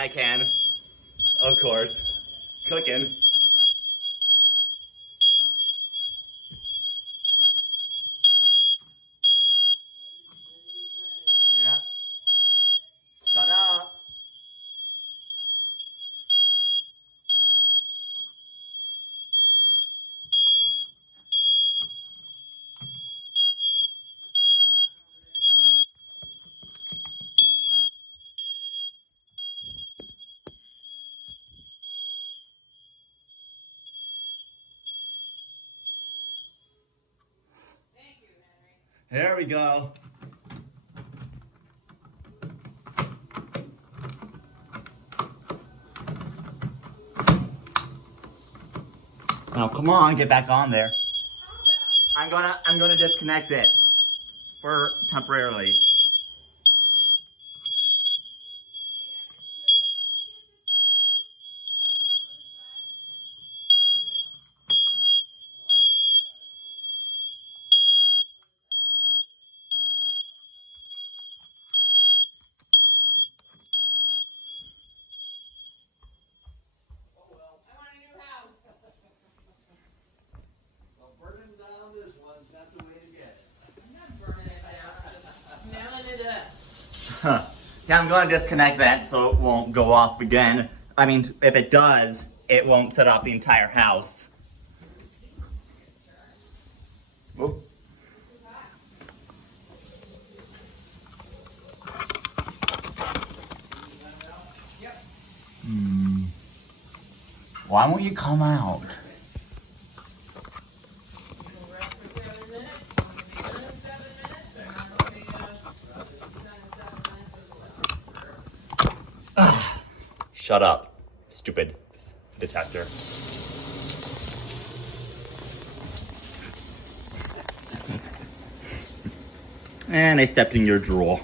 I can. Of course. Cooking. Yeah. Shut up. There we go. Now come on, get back on there. I'm gonna disconnect it for temporarily. Huh. Yeah, I'm gonna disconnect that so it won't go off again. I mean, if it does, it won't set off the entire house. Whoop. Why won't you come out? Shut up, stupid detector. And I stepped in your drool.